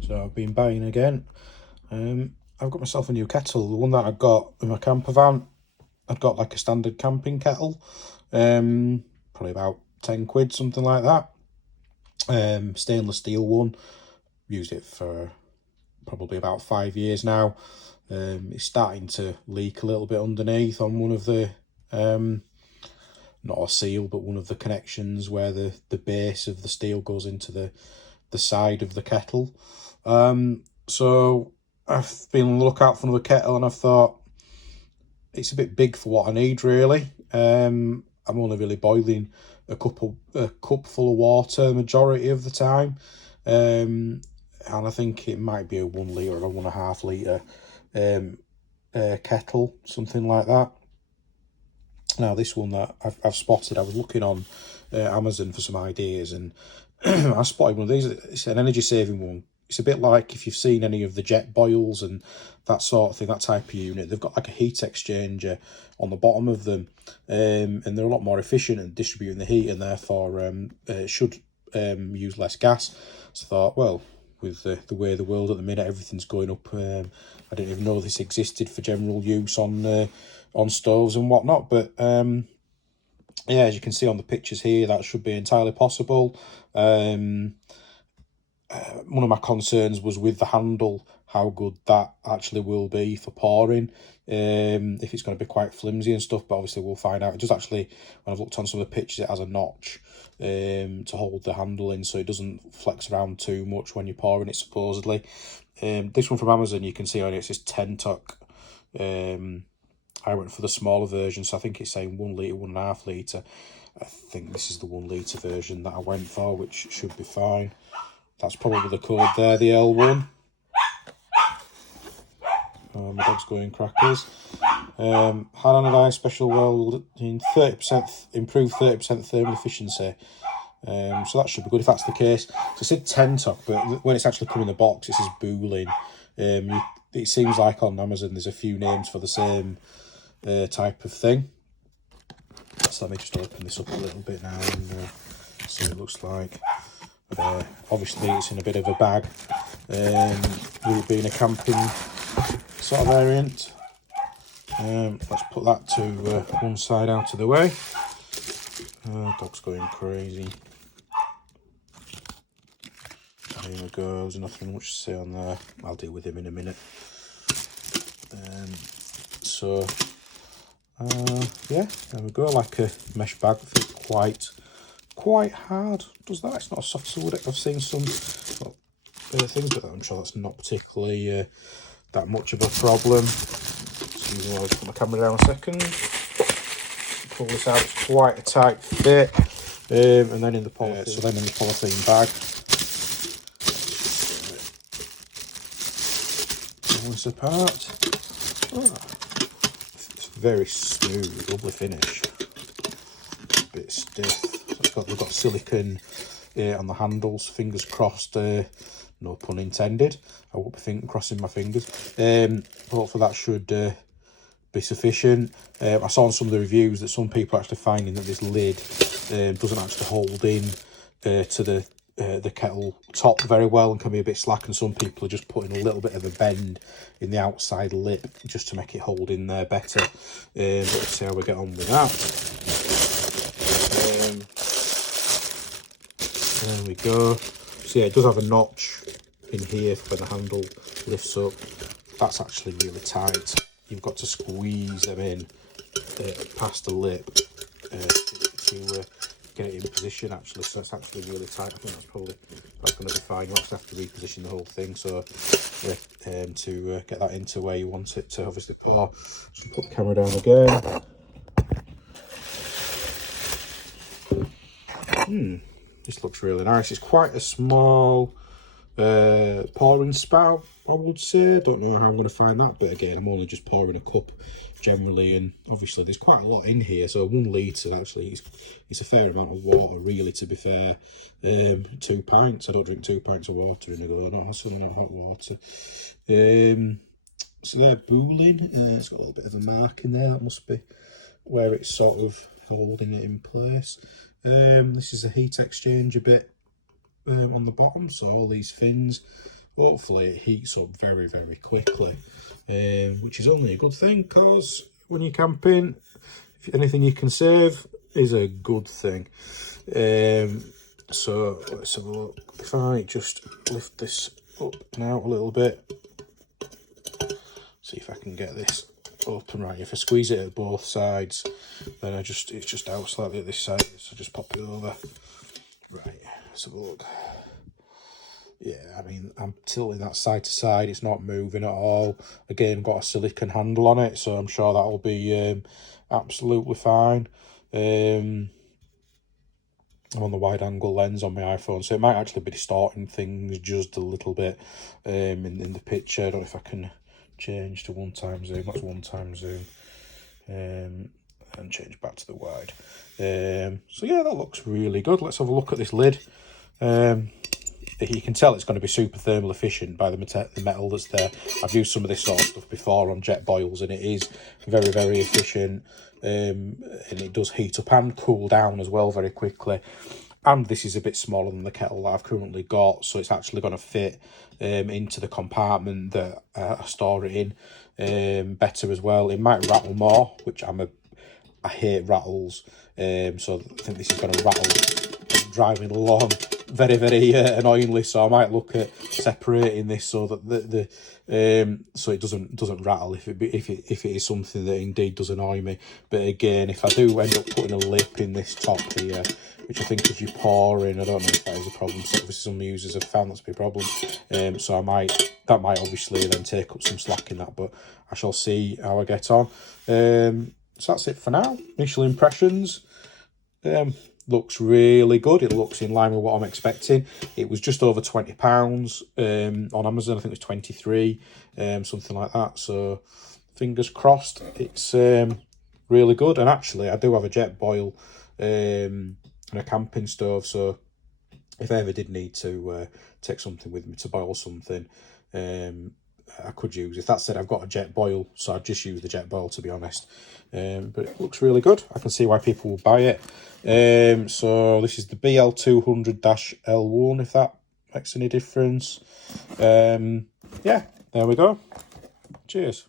So I've been buying again. I've got myself a new kettle. The one that I got in my camper van, I've got like a standard camping kettle, probably about 10 quid, something like that. Stainless steel one. Used it for probably about 5 years now. It's starting to leak a little bit underneath on one of the not a seal, but one of the connections where the base of the steel goes into the side of the kettle. So I've been on the lookout for another kettle, and I've thought it's a bit big for what I need, really. I'm only really boiling a cup full of water majority of the time, and I think it might be a 1 litre or a 1.5 litre kettle, something like that. Now, this one that I've spotted, I was looking on Amazon for some ideas, and I spotted one of these. It's an energy saving one. It's a bit like if you've seen any of the jet boils and that sort of thing, that type of unit. They've got like a heat exchanger on the bottom of them, and they're a lot more efficient at distributing the heat, and therefore should use less gas. So I thought, well, with the way the world at the minute, everything's going up. I didn't even know this existed for general use on stoves and whatnot, but yeah, as you can see on the pictures here, that should be entirely possible. One of my concerns was with the handle, how good that actually will be for pouring, if it's going to be quite flimsy and stuff, but obviously we'll find out. It does actually, when I've looked on some of the pictures, it has a notch to hold the handle in, so it doesn't flex around too much when you're pouring it, supposedly. This one from Amazon, you can see on it says Tentock. I went for the smaller version, so I think it's saying 1 litre, 1.5 litre. I think this is the 1 litre version that I went for, which should be fine. That's probably the code there, the L1. My dog's going crackers. Hard-anodized special welding, 30% improved 30% thermal efficiency. So that should be good if that's the case. So it said Tentock, but when it's actually come in the box, it says Bulin. It seems like on Amazon there's a few names for the same type of thing. So let me just open this up a little bit now and see what it looks like. Obviously it's in a bit of a bag, with it being a camping sort of variant. Let's put that to one side out of the way. Dog's going crazy. There we go, there's nothing much to say on there. I'll deal with him in a minute. Yeah, there we go, like a mesh bag. Feels quite hard. Does that? It's not as soft as wood. I've seen some things, but I'm sure that's not particularly that much of a problem. So I'll put my camera down a second. Pull this out. It's quite a tight fit, and then in the polythene. So then in the polythene bag. Pull this apart. It's very smooth, lovely finish. A bit stiff. So we've got silicone on the handles. Fingers crossed. No pun intended. I won't be crossing my fingers. Hopefully that should be sufficient. I saw on some of the reviews that some people are actually finding that this lid doesn't actually hold in to the kettle top very well and can be a bit slack, and some people are just putting a little bit of a bend in the outside lip just to make it hold in there better. But let's see how we get on with that. There we go. So yeah, it does have a notch in here when the handle lifts up. That's actually really tight. You've got to squeeze them in past the lip to get it in position, actually. So that's actually really tight. I think that's going to be fine. You actually have to reposition the whole thing, so to get that into where you want it to obviously pour. So put the camera down again. This looks really nice. It's quite a small pouring spout, I would say. I don't know how I'm going to find that, but again, I'm only just pouring a cup generally, and obviously there's quite a lot in here. So 1 litre actually it's a fair amount of water, really, to be fair. 2 pints. I don't drink 2 pints of water in a go. That's only not hot water. So there, Bulin. It's got a little bit of a mark in there. That must be where it's sort of holding it in place. This is a heat exchanger bit on the bottom, so all these fins hopefully it heats up very, very quickly, which is only a good thing, because when you're camping, if anything you can save is a good thing. So let's have a look. If I just lift this up now a little bit, see if I can get this open right. If I squeeze it at both sides, then it's just out slightly at this side, so just pop it over. Right, let's have a look. Yeah, I mean, I'm tilting that side to side, it's not moving at all. Again, got a silicone handle on it, so I'm sure that'll be absolutely fine. I'm on the wide angle lens on my iPhone, so it might actually be distorting things just a little bit in the picture. I don't know if I can change to 1x zoom. That's 1x zoom, and change back to the wide. So yeah, that looks really good. Let's have a look at this lid. You can tell it's going to be super thermal efficient by the metal that's there. I've used some of this sort of stuff before on jet boils, and it is very, very efficient, and it does heat up and cool down as well very quickly. And this is a bit smaller than the kettle that I've currently got, so it's actually going to fit into the compartment that I store it in better as well. It might rattle more, which I hate rattles, so I think this is going to rattle driving along very, very annoyingly. So I might look at separating this so that so it doesn't rattle if it is something that indeed does annoy me. But again, if I do end up putting a lip in this top here, which I think if you pour in, I don't know if that is a problem. So obviously some users have found that to be a problem. So that might obviously then take up some slack in that, but I shall see how I get on. So that's it for now. Initial impressions. Looks really good. It looks in line with what I'm expecting. It was just over £20 on Amazon. I think it was 23, something like that. So fingers crossed, it's really good. And actually, I do have a jet boil and a camping stove. So if I ever did need to take something with me to boil something, I could use. If that said, I've got a jet boil, so I'd just use the jet boil, to be honest. But it looks really good. I can see why people will buy it. So this is the BL200-L1, if that makes any difference. Yeah, there we go. Cheers.